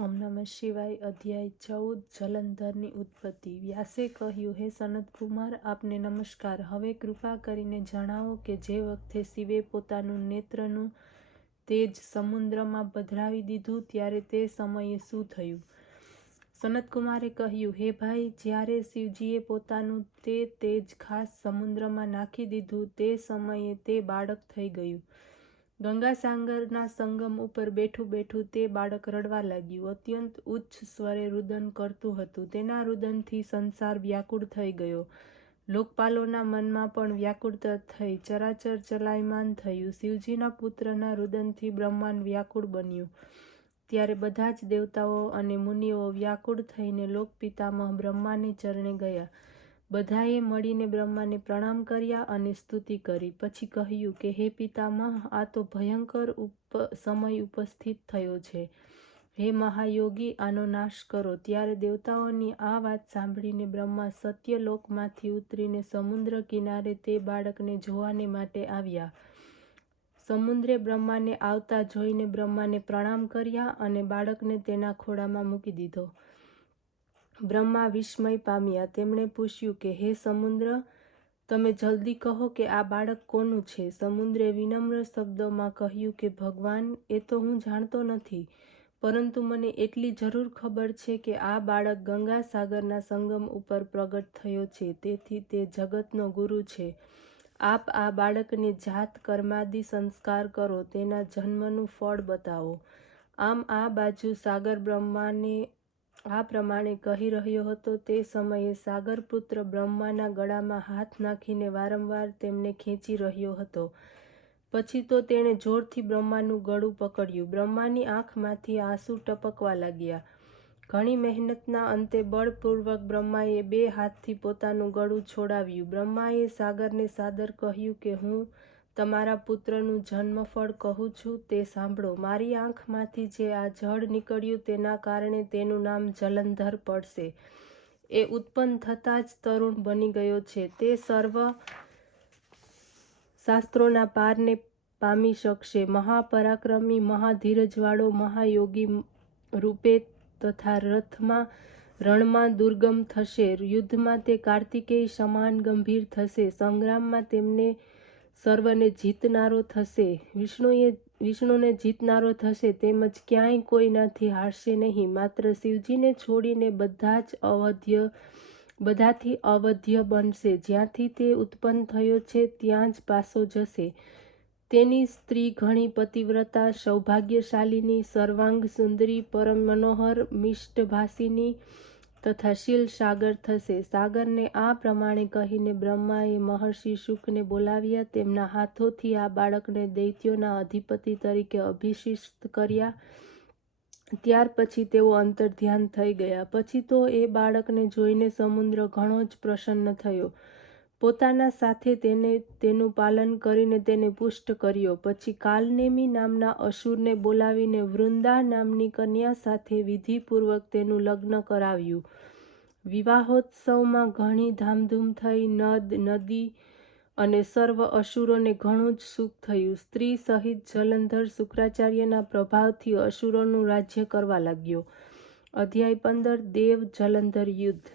ઓમ નમઃ શિવાય. અધ્યાય 14 જલંધરની ઉત્પત્તિ. વ્યાસે કહ્યું, હે સનતકુમાર, આપને નમસ્કાર. હવે કૃપા કરીને જણાવો કે જે વખતે શિવે પોતાનું નેત્રનું તેજ સમુદ્રમાં પધરાવી દીધું ત્યારે તે સમયે શું થયું? સનતકુમારે કહ્યું, હે ભાઈ, જ્યારે શિવજીએ પોતાનું તે તેજ ખાસ સમુદ્રમાં નાખી દીધું તે સમયે તે બાળક થઈ ગયું. ગંગાસાગરના સંગમ ઉપર બેઠું બેઠું તે બાળક રડવા લાગ્યું. અત્યંત ઉચ્ચ સ્વરે રુદન કરતું હતું. તેના રુદનથી સંસાર વ્યાકુળ થઈ ગયો. લોકપાલોના મનમાં પણ વ્યાકુળતા થઈ. ચરાચર ચલાયમાન થયું. શિવજીના પુત્રના રુદનથી બ્રહ્માંડ વ્યાકુળ બન્યું. ત્યારે બધા જ દેવતાઓ અને મુનિઓ વ્યાકુળ થઈને લોકપિતામહ બ્રહ્માને ચરણે ગયા. બધાએ મળીને બ્રહ્માને પ્રણામ કર્યા અને સ્તુતિ કરી. પછી કહ્યું કે હે પિતામહ, આ તો ભયંકર સમય ઉપસ્થિત થયો છે. હે મહાયોગી, આનો નાશ કરો. ત્યારે દેવતાઓની આ વાત સાંભળીને બ્રહ્મા સત્યલોકમાંથી ઉતરીને સમુદ્ર કિનારે તે બાળકને જોવાને માટે આવ્યા. સમુદ્રે બ્રહ્માને આવતા જોઈને બ્રહ્માને પ્રણામ કર્યા અને બાળકને તેના ખોળામાં મૂકી દીધો. બ્રહ્મા વિસ્મય પામ્યા. તેમણે પૂછ્યું કે હે સમુદ્ર, તમે જલ્દી કહો કે આ બાળક કોનું છે? સમુદ્રે વિનમ્ર શબ્દોમાં કહ્યું કે ભગવાન, એ તો હું જાણતો નથી, પરંતુ મને એટલી જરૂર ખબર છે કે આ બાળક ગંગા સાગરના સંગમ ઉપર પ્રગટ થયો છે, તેથી તે જગતનો ગુરુ છે. આપ આ બાળકને જાત કર્માદિ સંસ્કાર કરો, તેના જન્મનું ફળ બતાવો. આમ આ બાજુ સાગર બ્રહ્માને આ પ્રમાણે કહી રહ્યો હતો તે સમયે સાગરપુત્ર બ્રહ્માના ગળામાં હાથ નાખીને વારંવાર તેમને ખેંચી રહ્યો હતો. પછી તો તેણે જોરથી બ્રહ્માનું ગળું પકડ્યું. બ્રહ્માની આંખમાંથી આંસુ ટપકવા લાગ્યા. ઘણી મહેનતના અંતે બળપૂર્વક બ્રહ્માએ 2 હાથથી પોતાનું ગળું છોડાવ્યું. બ્રહ્માએ સાગરને સાદર કહ્યું કે હું તમારા પુત્રનું જન્મફળ કહું છું, તે સાંભળો. મારી આંખમાંથી જે આ જળ નીકળ્યું તેના કારણે તેનું નામ જલંધર પડશે. એ ઉત્પન્ન થતાં જ તરુણ બની ગયો છે. તે સર્વ શાસ્ત્રોના પારને પામી શકશે. મહાપરાક્રમી, મહાધીરજવાળો, મહાયોગી રૂપે તથા રણમાં દુર્ગમ થશે. યુદ્ધમાં તે કાર્તિકેય સમાન ગંભીર થશે. સંગ્રામમાં તેમને સર્વને જીતનારો થશે. વિષ્ણુને જીતનારો થશે. તેમજ ક્યાંય કોઈનાથી હારશે નહીં. માત્ર શિવજીને છોડીને બધાથી અવધ્ય બનશે. જ્યાંથી તે ઉત્પન્ન થયો છે ત્યાં જ પાછો જશે. તેની સ્ત્રી ઘણી પતિવ્રતા, સૌભાગ્યશાલિની, સર્વાંગ સુંદરી, પરમ મનોહર, મિષ્ટભાષિની તથા શીલ સાગર થશે. સાગરને આ પ્રમાણે કહીને બ્રહ્માએ મહર્ષિ શુકને બોલાવ્યા. તેમના હાથોથી આ બાળકને દૈત્યોના અધિપતિ તરીકે અભિષિક્ત કર્યા. ત્યાર પછી તેઓ અંતર્ધ્યાન થઈ ગયા. પછી તો એ બાળકને જોઈને સમુદ્ર ઘણો જ પ્રસન્ન થયો. પોતાના સાથે તેનું પાલન કરીને તેને પુષ્ટ કર્યો. પછી કાલનેમી નામના અસુરને બોલાવીને વૃંદા નામની કન્યા સાથે વિધિપૂર્વક તેનું લગ્ન કરાવ્યું. વિવાહોત્સવમાં ઘણી ધામધૂમ થઈ. નદ, નદી અને સર્વ અસુરોને ઘણું જ સુખ થયું. સ્ત્રી સહિત જલંધર શુક્રાચાર્યના પ્રભાવથી અસુરોનું રાજ્ય કરવા લાગ્યો. અધ્યાય 15 દેવ જલંધર યુદ્ધ.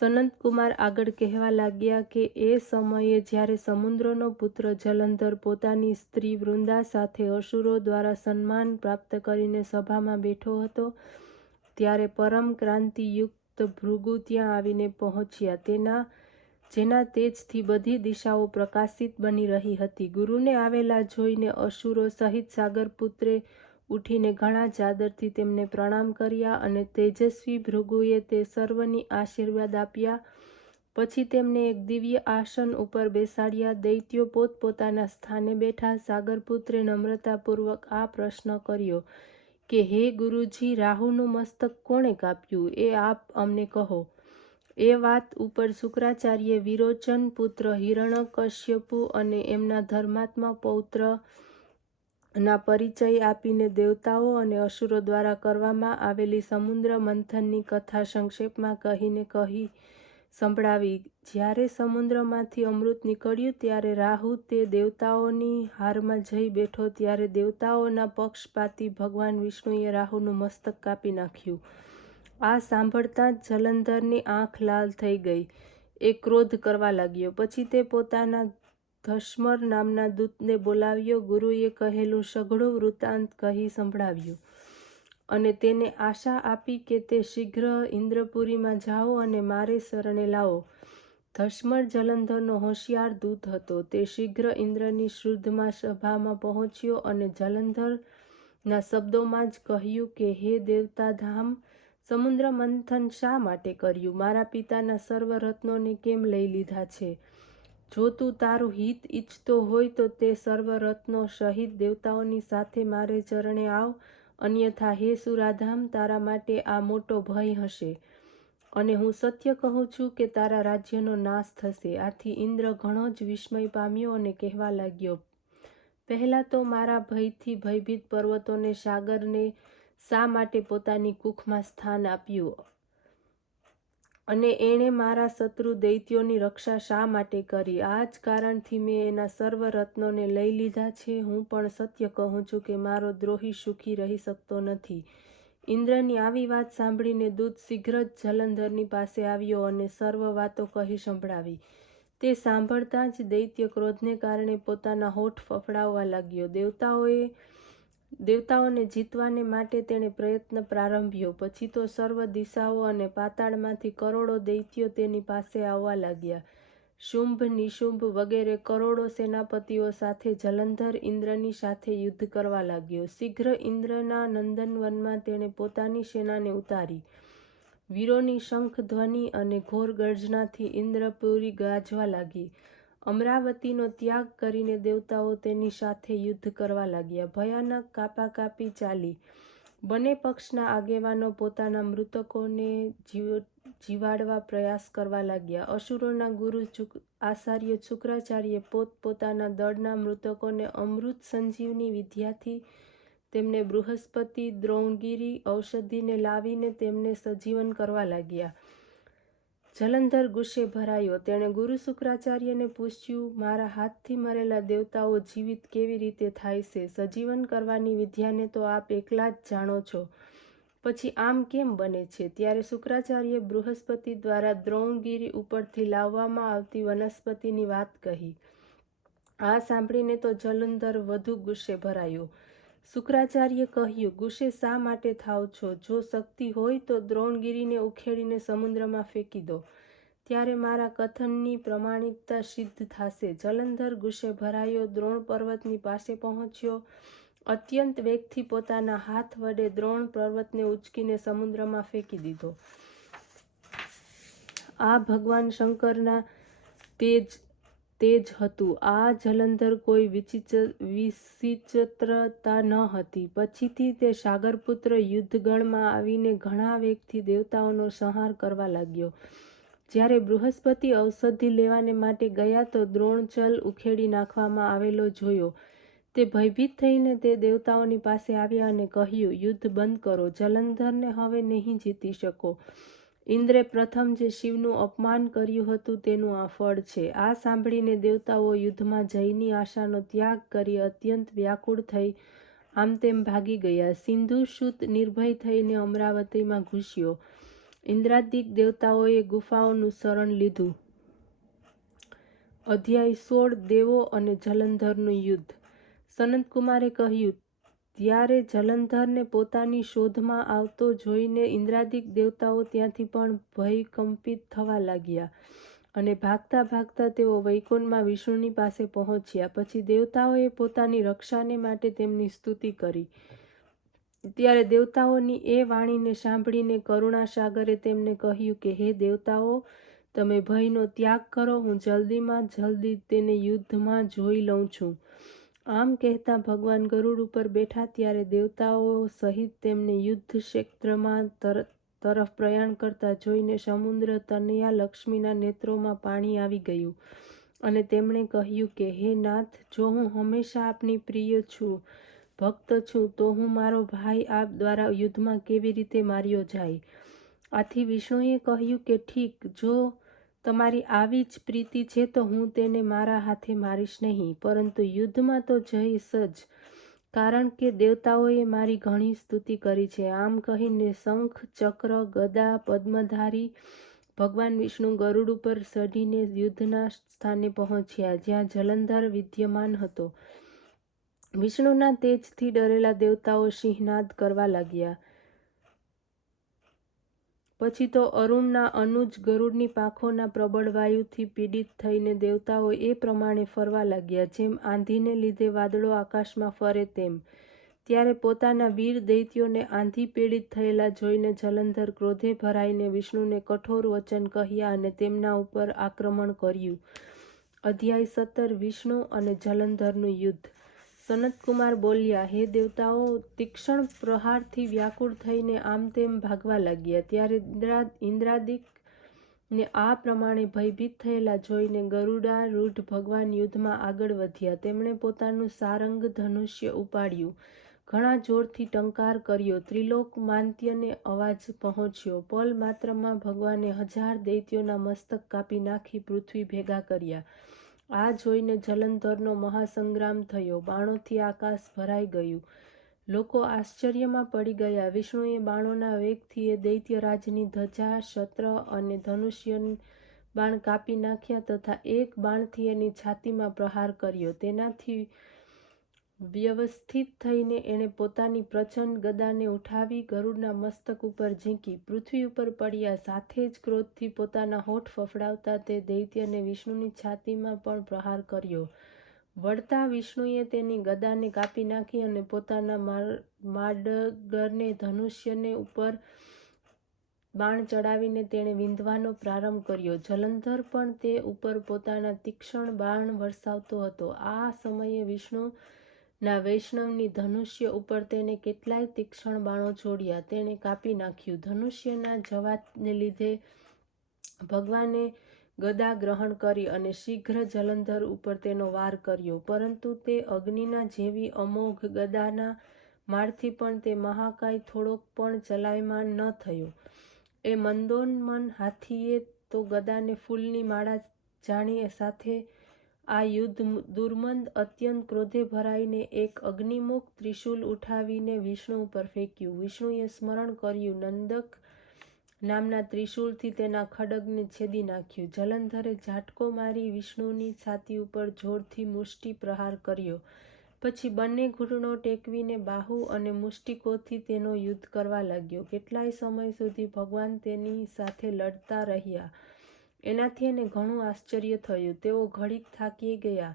સનતકુમાર આગળ કહેવા લાગ્યા કે એ સમયે જ્યારે સમુદ્રનો પુત્ર જલંધર પોતાની સ્ત્રી વૃંદા સાથે અસુરો દ્વારા સન્માન પ્રાપ્ત કરીને સભામાં બેઠો હતો, ત્યારે પરમ ક્રાંતિયુક્ત ભૃગુ ત્યાં આવીને પહોંચ્યા. જેના તેજથી બધી દિશાઓ પ્રકાશિત બની રહી હતી. ગુરુને આવેલા જોઈને અસુરો સહિત સાગરપુત્રે ઉઠીને ઘણા જ આદરથી તેમને પ્રણામ કર્યા અને તેજસ્વી ભૃગુએ તે સર્વની આશીર્વાદ આપ્યા. પછી તેમને એક દિવ્ય આસન ઉપર બેસાડ્યા. દૈત્યો પોતપોતાના સ્થાને બેઠા. સાગરપુત્રે નમ્રતાપૂર્વક આ પ્રશ્ન કર્યો કે હે ગુરુજી, રાહુનું મસ્તક કોણે કાપ્યું? એ આપ અમને કહો. એ વાત ઉપર શુક્રાચાર્યે વિરોચન પુત્ર હિરણ્યકશ્યપુ અને એમના ધર્માત્મા પૌત્રના પરિચય આપીને દેવતાઓ અને અસુરો દ્વારા કરવામાં આવેલી સમુદ્ર મંથનની કથા સંક્ષેપમાં કહીને કહી સંભળાવી. જ્યારે સમુદ્રમાંથી અમૃત નીકળ્યું ત્યારે રાહુ તે દેવતાઓની હારમાં જઈ બેઠો ત્યારે દેવતાઓના પક્ષપાતી ભગવાન વિષ્ણુએ રાહુનું મસ્તક કાપી નાખ્યું. આ સાંભળતા જ જલંધરની આંખ લાલ થઈ ગઈ. એ ક્રોધ કરવા લાગ્યો. પછી તે પોતાના ધર્ષ્મર નામના દૂતને બોલાવ્યો. ગુરુએ કહેલું સઘળું વૃત્તાંત કહી સંભળાવ્યું અને તેને આશા આપી કે તે શીઘ્ર ઇન્દ્રપુરીમાં જાઓ અને મારે શરણે લાવો. ધર્ષ્મર જલંધરનો હોશિયાર દૂત હતો. તે શીઘ્ર ઇન્દ્રની શુદ્ધમાં સભામાં પહોંચ્યો અને જલંધરના શબ્દોમાં જ કહ્યું કે હે દેવતાધામ, સમુદ્ર મંથન શા માટે કર્યું? મારા પિતાના સર્વ રત્નોને કેમ લઈ લીધા છે? જો તું તારું હિત ઈચ્છતો હોય તો તે સર્વ રત્નો સહિત દેવતાઓની સાથે મારે ચરણે આવ, અન્યથા હે સુરાધામ, તારા માટે આ મોટો ભય હશે અને હું સત્ય કહું છું કે તારા રાજ્યનો નાશ થશે. આથી ઇન્દ્ર ઘણો જ વિસ્મય પામ્યો અને કહેવા લાગ્યો, પહેલા તો મારા ભયથી ભયભીત પર્વતોને સાગરને શા માટે પોતાની કુખમાં સ્થાન આપ્યું અને એણે મારા શત્રુ દૈત્યોની રક્ષા શા માટે કરી? આ જ કારણથી મેં એના સર્વ રત્નોને લઈ લીધા છે. હું પણ સત્ય કહું છું કે મારો દ્રોહી સુખી રહી શકતો નથી. ઇન્દ્રની આવી વાત સાંભળીને દૂત શીઘ્ર જ જલંધરની પાસે આવ્યો અને સર્વ વાતો કહી સંભળાવી. તે સાંભળતા જ દૈત્ય ક્રોધને કારણે પોતાના હોઠ ફફડાવવા લાગ્યો. દેવતાઓને જીતવાને માટે તેણે પ્રયત્ન પ્રારંભ્યો. પછી તો સર્વ દિશાઓ અને પાતાળમાંથી કરોડો દૈત્યો તેની પાસે આવવા લાગ્યા. શુંભ, નિશુંભ વગેરે કરોડો સેનાપતિઓ સાથે જલંધર ઇન્દ્રની સાથે યુદ્ધ કરવા લાગ્યો. શીઘ્ર ઇન્દ્રના નંદનવનમાં તેણે પોતાની સેનાને ઉતારી. વીરોની શંખ ધ્વનિ અને ઘોર ગર્જનાથી ઇન્દ્રપુરી ગાજવા લાગી. અમરાવતીનો ત્યાગ કરીને દેવતાઓ તેની સાથે યુદ્ધ કરવા લાગ્યા. ભયાનક કાપાકાપી ચાલી. બંને પક્ષના આગેવાનો પોતાના મૃતકોને જીવાડવા પ્રયાસ કરવા લાગ્યા. અસુરોના ગુરુ આચાર્ય શુક્રાચાર્ય પોતપોતાના દળના મૃતકોને અમૃત સંજીવની વિદ્યાથી તેમને બૃહસ્પતિ દ્રોણગિરી ઔષધિને લાવીને તેમને સજીવન કરવા લાગ્યા. જલંધર ગુસ્સે ભરાયો. તેણે ગુરુ શુક્રાચાર્યને પૂછ્યું, મારા હાથથી મરેલા દેવતાઓ જીવિત કેવી રીતે થાય છે? સજીવન કરવાની વિદ્યાને તો આપ એકલા જ જાણો છો, પછી આમ કેમ બને છે? ત્યારે શુક્રાચાર્ય બૃહસ્પતિ દ્વારા દ્રોણગિરી ઉપરથી લાવવામાં આવતી વનસ્પતિની વાત કહી. આ સાંભળીને તો જલંધર વધુ ગુસ્સે ભરાયો. શુક્રાચાર્ય કહ્યું, ગુસ્સે શા માટે થાવ છો? જો શક્તિ હોય તો દ્રોણગિરીને ઉખેડીને સમુદ્રમાં ફેંકી દો, ત્યારે મારા કથનની પ્રમાણિકતા સિદ્ધ થશે. જલંધર ગુસ્સે ભરાયો દ્રોણ પર્વતની પાસે પહોંચ્યો. અત્યંત વેગથી પોતાના હાથ વડે દ્રોણ પર્વતને ઉંચકીને સમુદ્રમાં ફેંકી દીધો. આ ભગવાન શંકરના તેજ હતું. આ જલંધર કોઈ વિચિત્રતા ન હતી. પછીથી તે સાગરપુત્ર યુદ્ધગણમાં આવીને ઘણા વેગથી દેવતાઓનો સંહાર કરવા લાગ્યો. જ્યારે બૃહસ્પતિ ઔષધિ લેવાને માટે ગયા તો દ્રોણચલ ઉખેડી નાખવામાં આવેલો જોયો. તે ભયભીત થઈને તે દેવતાઓની પાસે આવ્યા અને કહ્યું, યુદ્ધ બંધ કરો, જલંધરને હવે નહીં જીતી શકો. ઇન્દ્રે પ્રથમ જે શિવનું અપમાન કર્યું હતું તેનું આ ફળ છે. આ સાંભળીને દેવતાઓ યુદ્ધમાં જયની આશાનો ત્યાગ કરી અત્યંત વ્યાકુળ થઈ આમ તેમ ભાગી ગયા. સિંધુસૂત નિર્ભય થઈને અમરાવતીમાં ઘૂસ્યો. ઇન્દ્રાદિક દેવતાઓએ ગુફાઓનું શરણ લીધું. અધ્યાય 16 દેવો અને જલંધરનું યુદ્ધ. સનતકુમારે કહ્યું, ત્યારે જલંધરને પોતાની શોધમાં આવતો જોઈને ઇન્દ્રાદિક દેવતાઓ ત્યાંથી પણ ભયકંપિત થવા લાગ્યા અને ભાગતા ભાગતા તેઓ વૈકુંઠમાં વિષ્ણુની પાસે પહોંચ્યા. પછી દેવતાઓએ પોતાની રક્ષાને માટે તેમની સ્તુતિ કરી. ત્યારે દેવતાઓની એ વાણીને સાંભળીને કરુણાસાગરે તેમને કહ્યું કે હે દેવતાઓ, તમે ભયનો ત્યાગ કરો. હું જલ્દીમાં જલ્દી તેને યુદ્ધમાં જોઈ લઉં છું. આમ કહેતા ભગવાન ગરુડ ઉપર બેઠા ત્યારે દેવતાઓ સહિત તેમને યુદ્ધ ક્ષેત્રમાં તરફ પ્રયાણ કરતા જોઈને સમુદ્ર તનયા લક્ષ્મીના નેત્રોમાં પાણી આવી ગયું અને તેમણે કહ્યું કે હે નાથ, જો હું હંમેશા આપની પ્રિય છું, ભક્ત છું, તો હું મારો ભાઈ આપ દ્વારા યુદ્ધમાં કેવી રીતે માર્યો જાય? આથી વિષ્ણુએ કહ્યું કે ઠીક, જો તમારી આવી જ પ્રીતિ છે તો હું તેને મારા હાથે મારીશ નહીં, પરંતુ યુદ્ધમાં તો જઈશ જ, કારણ કે દેવતાઓએ મારી ઘણી સ્તુતિ કરી છે. આમ કહીને શંખ, ચક્ર, ગદા, પદ્મધારી ભગવાન વિષ્ણુ ગરુડ ઉપર ચઢીને યુદ્ધના સ્થાને પહોંચ્યા, જ્યાં જલંધર વિદ્યમાન હતો. વિષ્ણુના તેજથી ડરેલા દેવતાઓ સિંહનાદ કરવા લાગ્યા. પછી તો અરુણના અનુજ ગરુડની પાંખોના પ્રબળ વાયુથી પીડિત થઈને દેવતાઓ એ પ્રમાણે ફરવા લાગ્યા, જેમ આંધીને લીધે વાદળો આકાશમાં ફરે તેમ. ત્યારે પોતાના વીર દૈત્યોને આંધી પીડિત થયેલા જોઈને જલંધર ક્રોધે ભરાઈને વિષ્ણુને કઠોર વચન કહ્યા અને તેમના ઉપર આક્રમણ કર્યું. અધ્યાય 17 વિષ્ણુ અને જલંધરનું યુદ્ધ. સનતકુમાર બોલ્યા, હે દેવતાઓ! તીક્ષ્ણ પ્રહારથી વ્યાકુળ થઈને આમ તેમ ભાગવા લાગ્યા. ત્યારે ઇન્દ્રાદિકને આ પ્રમાણે ભયભીત થયેલા જોઈને ગરુડારૂઢ ભગવાન યુદ્ધમાં આગળ વધ્યા. તેમણે પોતાનું સારંગ ધનુષ્ય ઉપાડ્યું, ઘણા જોરથી ટંકાર કર્યો, ત્રિલોક માન્ત્યને અવાજ પહોંચ્યો. પલ માત્રમાં ભગવાને 1000 દૈત્યોના મસ્તક કાપી નાખી પૃથ્વી ભેગા કર્યા. આ જોઈને જલંધરનો મહાસંગ્રામ થયો. બાણોથી આકાશ ભરાઈ ગયું. લોકો આશ્ચર્યમાં પડી ગયા. વિષ્ણુએ બાણોના વેગથી એ દૈત્યરાજની ધજા, શસ્ત્ર અને ધનુષ્ય બાણ કાપી નાખ્યા તથા એક બાણથી એની છાતીમાં પ્રહાર કર્યો. તેનાથી વ્યવસ્થિત થઈને એણે પોતાની પ્રચંડ ગદાને ઉઠાવી ગરુડના મસ્તક ઉપર ઝીંકી પૃથ્વી ઉપર પડ્યા. સાથે જ ક્રોધથી પોતાના હોઠ ફફડાવતા તે દૈત્યને વિષ્ણુની છાતીમાં પણ પ્રહાર કર્યો. વળતા વિષ્ણુએ તેની ગદાને કાપી નાખી અને પોતાના માડગરને ધનુષ્યને ઉપર બાણ ચડાવીને તેણે વિંધવાનો પ્રારંભ કર્યો. જલંધર પણ તે ઉપર પોતાના તીક્ષ્ણ બાણ વરસાવતો હતો. આ સમયે વિષ્ણુના વૈષ્ણવની ધનુષ્ય ઉપર તેને કેટલાય તીક્ષ્ણ બાણો છોડ્યા. તેણે કાપી નાખ્યું. ધનુષ્યના જવાને લીધે ભગવાને ગદા ગ્રહણ કરી અને શીઘ્ર જલંધર ઉપર તેનો વાર કર્યો, પરંતુ તે અગ્નિના જેવી અમોઘ ગદાના માળથી પણ તે મહાકાય થોડોક પણ ચલાયમાન ન થયો. એ મંદોન્મન હાથીએ તો ગદાને ફૂલની માળા જાણી સાથે આ યુદ્ધ દુર્મંદ અત્યંત ક્રોધે ભરાઈને એક અગ્નિમુખ ત્રિશૂલ ઉઠાવીને વિષ્ણુ ઉપર ફેંક્યું. વિષ્ણુએ સ્મરણ કર્યું, નંદક નામના ત્રિશૂલથી તેના ખડગને છેદી નાખ્યું. જલંધરે ઝાટકો મારી વિષ્ણુની છાતી ઉપર જોરથી મુષ્ટિ પ્રહાર કર્યો. પછી બંને ઘૂંટણો ટેકવીને બાહુ અને મુષ્ટિકોથી તેનો યુદ્ધ કરવા લાગ્યો. કેટલાય સમય સુધી ભગવાન તેની સાથે લડતા રહ્યા. એનાથી એને ઘણું આશ્ચર્ય થયું. તેઓ ઘડીક થાકી ગયા.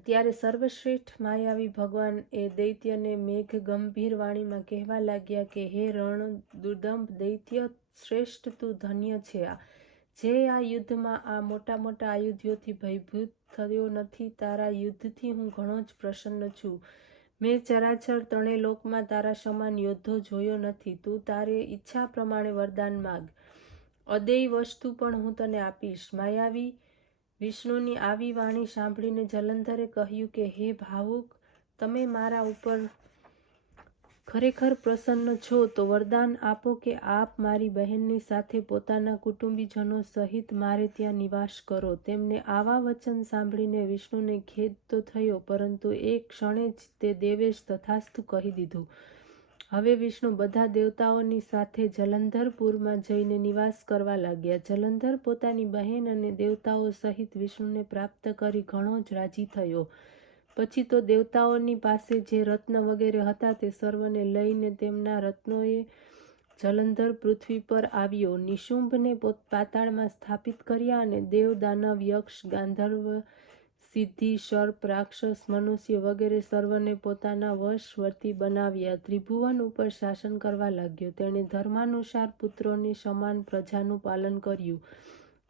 ત્યારે સર્વશ્રેષ્ઠ માયાવી ભગવાન એ દૈત્યને મેઘ ગંભીર વાણીમાં કહેવા લાગ્યા કે હે રણદુર્દંભ દૈત્ય શ્રેષ્ઠ, તું ધન્ય છે, જે આ યુદ્ધમાં આ મોટા મોટા આયુધોથી ભયભીત થયો નથી. તારા યુદ્ધથી હું ઘણો જ પ્રસન્ન છું. મેં ચરાચર ત્રણે લોકમાં તારા સમાન યોદ્ધો જોયો નથી. તું તારે ઈચ્છા પ્રમાણે વરદાન માગ, અદેય વસ્તુ પણ હું તને આપીશ. માયાવી વિષ્ણુની આવી વાણી સાંભળીને જલંધરે કહ્યું કે હે ભાવુક, તમે મારા ઉપર ખરેખર પ્રસન્ન છો તો વરદાન આપો કે આપ મારી બહેનની સાથે પોતાના કુટુંબીજનો સહિત મારે ત્યાં નિવાસ કરો. તેમને આવા વચન સાંભળીને વિષ્ણુને ખેદ તો થયો, પરંતુ એ ક્ષણે જ તે દેવેશ તથાસ્તુ કહી દીધું. હવે વિષ્ણુ બધા દેવતાઓની સાથે જલંધરપુરમાં જઈને નિવાસ કરવા લાગ્યા. જલંધર પોતાની બહેન અને દેવતાઓ સહિત વિષ્ણુને પ્રાપ્ત કરી ઘણો જ રાજી થયો. પછી તો દેવતાઓની પાસે જે રત્ન વગેરે હતા તે સર્વને લઈને તેમના રત્નોએ જલંધર પૃથ્વી પર આવ્યો. નિશુંભને પાતાળમાં સ્થાપિત કર્યા અને દેવ, દાનવ, યક્ષ, ગાંધર્વ, સિદ્ધિ, સર્પ, રાક્ષસ, મનુષ્ય વગેરે સર્વને પોતાના વશવર્તી બનાવ્યા. ત્રિભુવન ઉપર શાસન કરવા લાગ્યો. તેણે ધર્માનુસાર પુત્રોની સમાન પ્રજાનું પાલન કર્યું.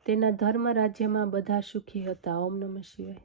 તેના ધર્મ રાજ્યમાં બધા સુખી હતા. ઓમ નમઃ શિવાય.